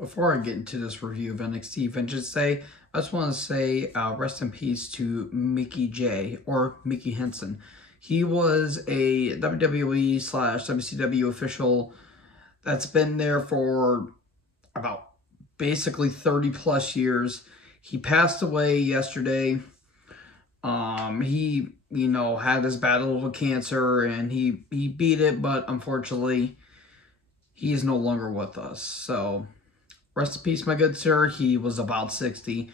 Before I get into this review of NXT Vengeance Day, I just want to say rest in peace to Mickey J, or Mickey Henson. He was a WWE/WCW official that's been there for about basically 30 plus years. He passed away yesterday. He, had his battle with cancer and he beat it, but unfortunately, he is no longer with us. So, rest in peace, my good sir. He was about 60.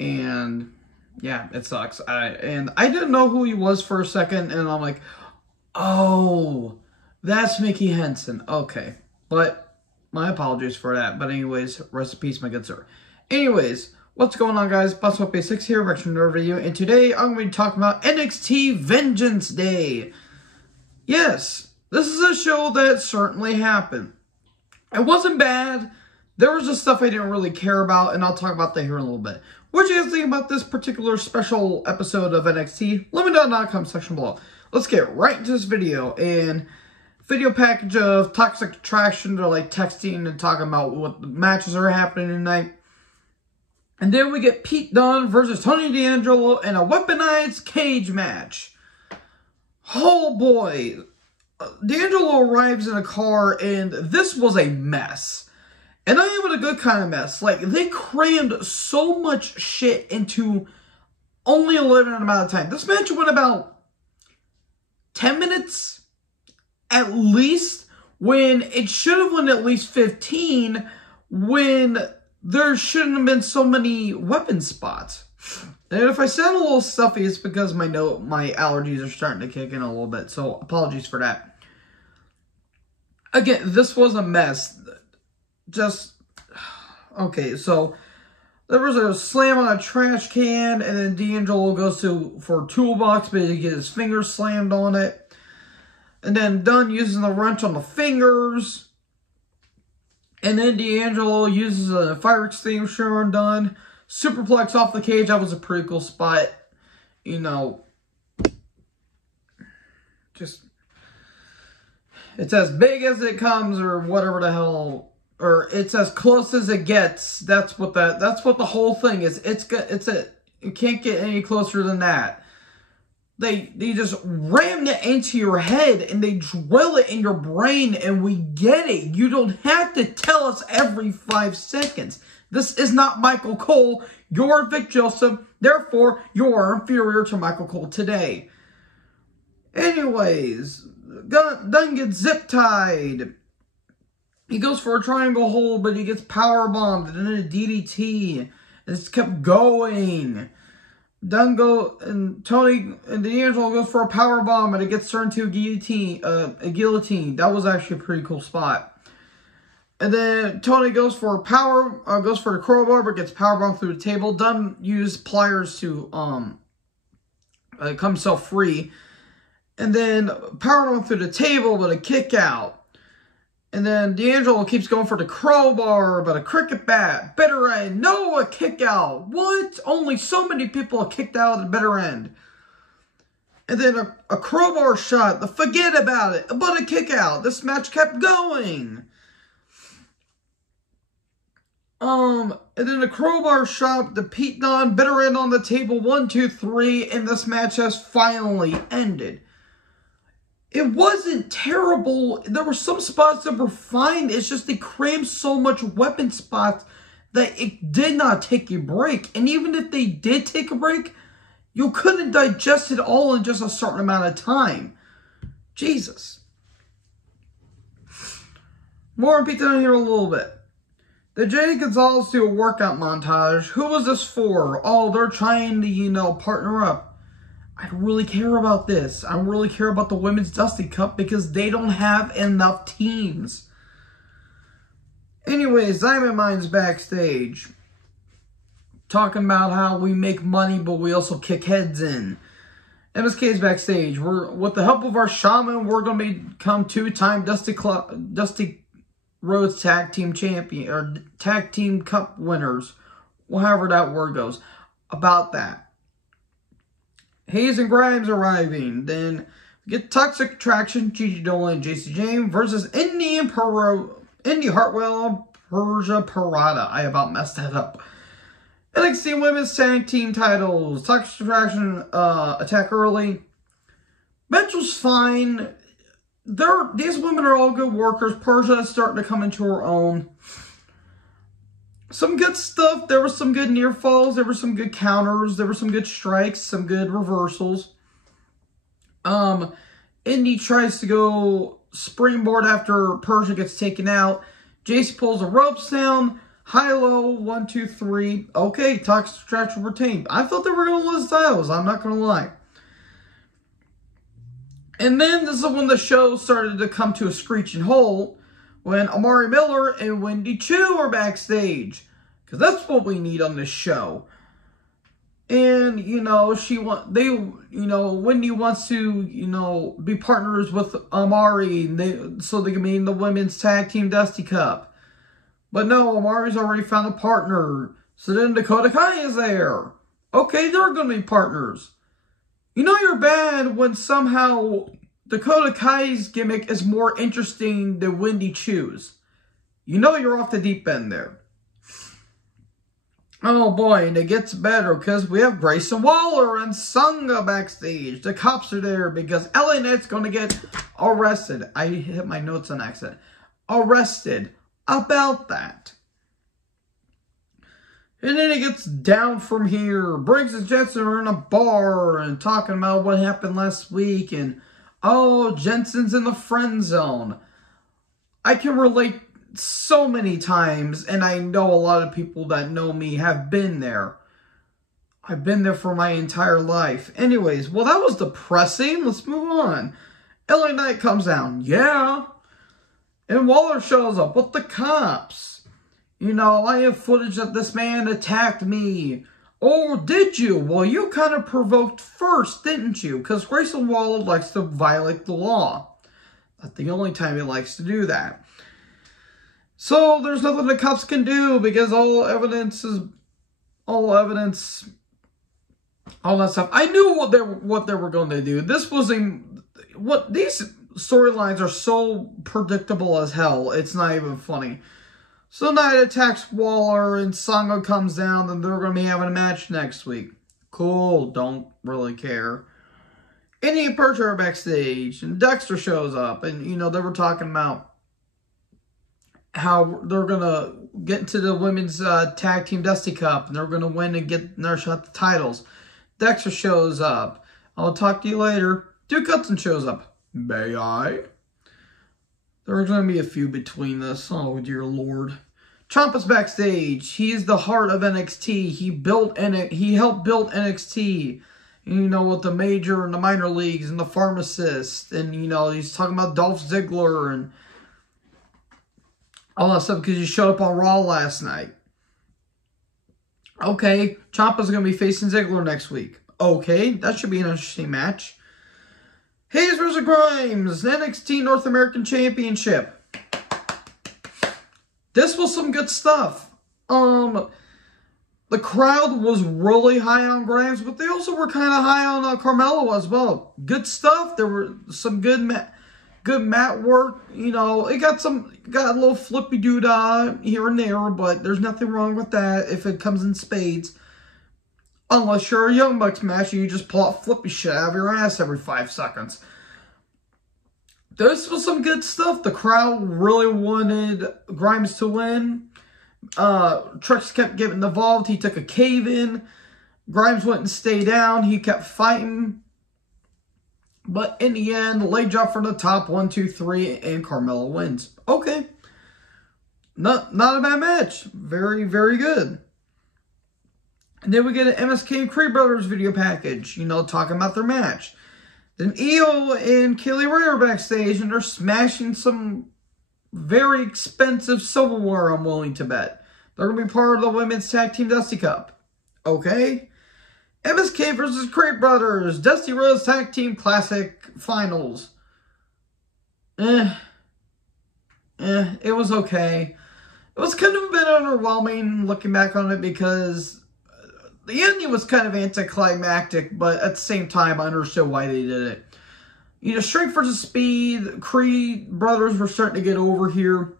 And yeah, it sucks. I didn't know who he was for a second, and I'm like, oh, that's Mickey Henson. Okay. But my apologies for that. But anyways, rest in peace, my good sir. Anyways, what's going on, guys? Bustle Basics here, Reaction Nerd Video, and today I'm going to be talking about NXT Vengeance Day. Yes, this is a show that certainly happened. It wasn't bad. There was just stuff I didn't really care about, and I'll talk about that here in a little bit. What do you guys think about this particular special episode of NXT? Let me know in the comment section below. Let's get right into this video. And video package of Toxic Attraction. They're like texting and talking about what the matches are happening tonight. And then we get Pete Dunne versus Tony D'Angelo in a weaponized cage match. Oh boy. D'Angelo arrives in a car, and this was a mess. And not even a good kind of mess. Like, they crammed so much shit into only a limited amount of time. This match went about 10 minutes, at least, when it should have went at least 15, when there shouldn't have been so many weapon spots. And if I sound a little stuffy, it's because my allergies are starting to kick in a little bit, so apologies for that. Again, this was a mess. Okay, so there was a slam on a trash can, and then D'Angelo goes for a toolbox, but he gets his fingers slammed on it. And then Dunn uses the wrench on the fingers. And then D'Angelo uses a fire extinguisher on Dunn. Superplex off the cage. That was a pretty cool spot. It's as big as it comes, or whatever the hell. Or it's as close as it gets. That's what the whole thing is. You can't get any closer than that. They just rammed it into your head and they drill it in your brain, and we get it. You don't have to tell us every 5 seconds. This is not Michael Cole. You're Vic Joseph. Therefore, you are inferior to Michael Cole today. Anyways, Dunn gets zip-tied. He goes for a triangle hold, but he gets powerbombed, and then a DDT. And it's kept going. Tony and D'Angelo goes for a powerbomb, and it gets turned into a guillotine. That was actually a pretty cool spot. And then Tony goes for the crowbar, but gets powerbombed through the table. Dunn used pliers to come himself free. And then powerbomb through the table, but a kick out. And then D'Angelo keeps going for the crowbar, but a cricket bat, bitter end, no, a kick out. What? Only so many people are kicked out at the bitter end. And then a crowbar shot, forget about it, but a kick out. This match kept going. And then the crowbar shot, the Pete Dunne, bitter end on the table, 1, 2, 3, and this match has finally ended. It wasn't terrible. There were some spots that were fine. It's just they crammed so much weapon spots that it did not take a break. And even if they did take a break, you couldn't digest it all in just a certain amount of time. Jesus. More on Pete Dunne here in a little bit. Did Jay Gonzalez do a workout montage? Who was this for? Oh, they're trying to, partner up. I don't really care about this. I don't really care about the Women's Dusty Cup because they don't have enough teams. Anyways, Diamond Mine's backstage. Talking about how we make money, but we also kick heads in. MSK's backstage. With the help of our shaman, we're going to become 2-time Dusty Rhodes Tag Team Champion, or Tag Team Cup winners. However that word goes. About that. Hayes and Grimes arriving. Then we get Toxic Attraction, Gigi Dolan and JC James versus Indy Hartwell, Persia Parada. I about messed that up. NXT Women's Tag Team titles. Toxic Attraction attack early. Match was fine. These women are all good workers. Persia is starting to come into her own. Some good stuff. There were some good near falls. There were some good counters. There were some good strikes. Some good reversals. Indy tries to go springboard after Persia gets taken out. Jace pulls the ropes down. High-low, 1, 2, 3. Okay, Toxic Attraction retained. I thought they were going to lose titles. I'm not going to lie. And then this is when the show started to come to a screeching halt. When Amari Miller and Wendy Chu are backstage. Because that's what we need on this show. And, Wendy wants to, be partners with Amari. So they can be in the Women's Tag Team Dusty Cup. But no, Amari's already found a partner. So then Dakota Kai is there. Okay, they're going to be partners. You know you're bad when somehow Dakota Kai's gimmick is more interesting than Wendy Chu's. You know you're off the deep end there. Oh boy, and it gets better because we have Grayson Waller and Sangha backstage. The cops are there because LA Knight's going to get arrested. I hit my notes on accident. Arrested about that. And then it gets down from here. Briggs and Jensen are in a bar and talking about what happened last week. And, oh, Jensen's in the friend zone. I can relate so many times, and I know a lot of people that know me have been there. I've been there for my entire life. Anyways, well, that was depressing. Let's move on. LA Knight comes down. Yeah. And Waller shows up with the cops. I have footage that this man attacked me. Oh, did you? Well, you kind of provoked first, didn't you? Because Grayson Waller likes to violate the law. That's the only time he likes to do that. So, there's nothing the cops can do because all evidence, all that stuff. I knew what they were going to do. These storylines are so predictable as hell. It's not even funny. So Knight attacks Waller and Sangha comes down and they're going to be having a match next week. Cool, don't really care. Indy and Persia are backstage and Dexter shows up and, they were talking about how they're going to get into the Women's Tag Team Dusty Cup and they're going to win and get their shot at the titles. Dexter shows up. I'll talk to you later. Duke Hudson shows up. May I? There's going to be a few between us. Oh, dear Lord. Ciampa's backstage. He's the heart of NXT. He helped build NXT. With the major and the minor leagues and the pharmacist. And, he's talking about Dolph Ziggler and all that stuff because he showed up on Raw last night. Okay, Ciampa's going to be facing Ziggler next week. Okay, that should be an interesting match. Hayes vs. Grimes, NXT North American Championship. This was some good stuff. The crowd was really high on Grimes, but they also were kind of high on Carmelo as well. Good stuff. There were some good mat work. It got a little flippy doodah here and there, but there's nothing wrong with that if it comes in spades. Unless you're a Young Bucks match and you just pull out flippy shit out of your ass every 5 seconds. This was some good stuff. The crowd really wanted Grimes to win. Trucks kept getting involved. He took a cave-in. Grimes wouldn't stay down. He kept fighting. But in the end, leg drop from the top, 1, 2, 3, and Carmelo wins. Okay. Not a bad match. Very, very good. And then we get an MSK and Kree Brothers video package, talking about their match. Then Io and Kaylee Ray are backstage, and they're smashing some very expensive silverware, I'm willing to bet. They're going to be part of the Women's Tag Team Dusty Cup. Okay. MSK versus Kree Brothers, Dusty Rhodes Tag Team Classic Finals. It was okay. It was kind of a bit underwhelming looking back on it because the ending was kind of anticlimactic, but at the same time, I understood why they did it. Strength versus speed. Kree Brothers were starting to get over here.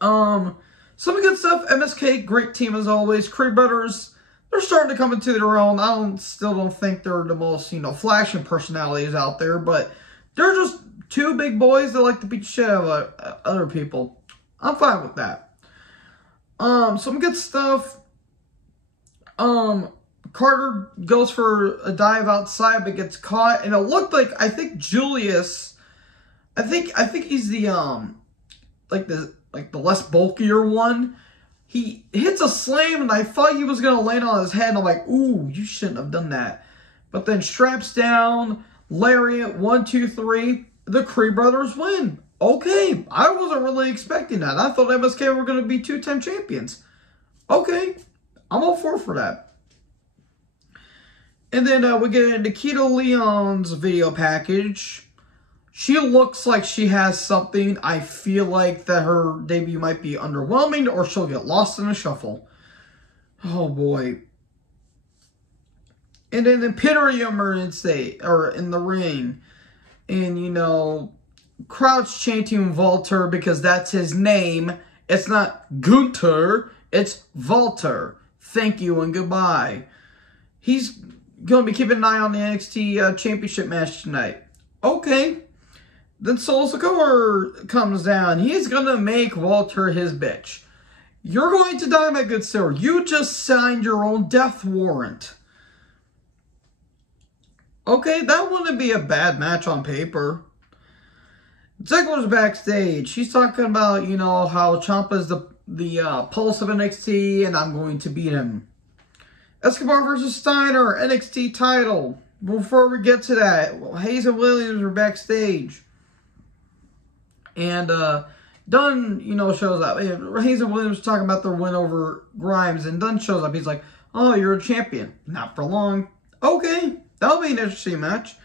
Some good stuff. MSK, great team as always. Kree Brothers, they're starting to come into their own. I still don't think they're the most, flashing personalities out there, but they're just two big boys that like to beat the shit out of other people. I'm fine with that. Some good stuff. Carter goes for a dive outside but gets caught, and it looked like, I think Julius, I think he's the the less bulkier one. He hits a slam, and I thought he was gonna land on his head, and I'm like, ooh, you shouldn't have done that. But then straps down, lariat, 1, 2, 3, the Kree Brothers win. Okay, I wasn't really expecting that. I thought MSK were gonna be 2-time champions. Okay, I'm all for that. And then we get Nikita Leon's video package. She looks like she has something. I feel like that her debut might be underwhelming, or she'll get lost in the shuffle. Oh boy. And then the Imperium are in the ring. And crowd's chanting Walter because that's his name. It's not Gunther, it's Walter. Thank you and goodbye. He's going to be keeping an eye on the NXT Championship match tonight. Okay. Then Solo Sikoa comes down. He's going to make Walter his bitch. You're going to die, my good sir. You just signed your own death warrant. Okay, that wouldn't be a bad match on paper. Ziggler's backstage. He's talking about, how Ciampa's the pulse of NXT, and I'm going to beat him. Escobar versus Steiner, NXT title. Before we get to that, Hayes and Williams are backstage. And Dunn, shows up. Hayes and Williams talking about their win over Grimes, and Dunn shows up. He's like, oh, you're a champion. Not for long. Okay, that'll be an interesting match.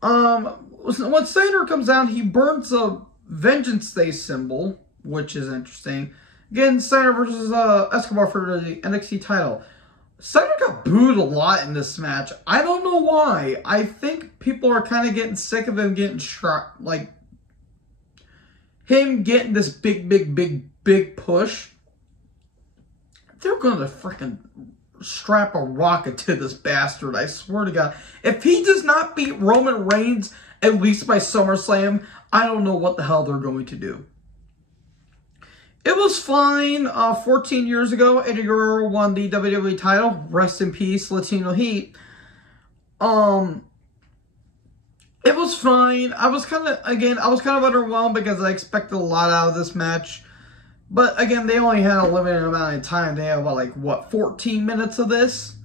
When Steiner comes down, he burns a Vengeance Day symbol, which is interesting. Again, Steiner versus Escobar for the NXT title. Steiner got booed a lot in this match. I don't know why. I think people are kind of getting sick of him getting shot, him getting this big push. They're gonna freaking strap a rocket to this bastard. I swear to God. If he does not beat Roman Reigns at least by SummerSlam, I don't know what the hell they're going to do. It was fine. 14 years ago, Eddie Guerrero won the WWE title. Rest in peace, Latino Heat. It was fine. I was kind of underwhelmed because I expected a lot out of this match. But again, they only had a limited amount of time. They had about 14 minutes of this?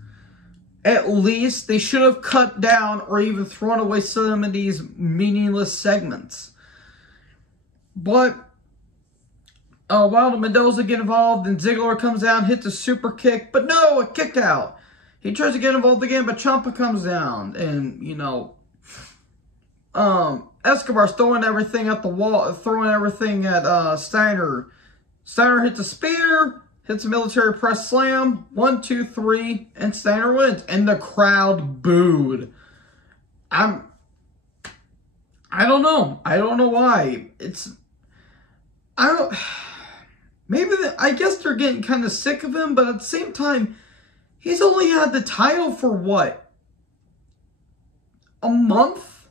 At least. They should have cut down or even thrown away some of these meaningless segments. But Wilder Mendoza get involved, and Ziggler comes down, hits a super kick, but no, a kick out. He tries to get involved again, but Ciampa comes down, and Escobar's throwing everything at the wall, throwing everything at Steiner. Steiner hits a spear, hits a military press slam, 1, 2, 3, and Steiner wins, and the crowd booed. I don't know. I don't know why. I guess they're getting kind of sick of him, but at the same time, he's only had the title for what? A month?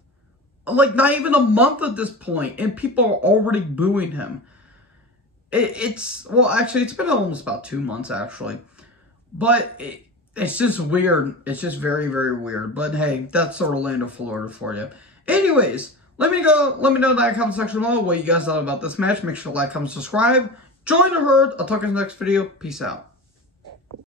Not even a month at this point, and people are already booing him. It's been almost about 2 months, actually. But it's just weird. It's just very, very weird. But hey, that's Orlando, Florida for you. Anyways, let me know in the comment section below what you guys thought about this match. Make sure to like, comment, subscribe. Join the herd. I'll talk in the next video. Peace out.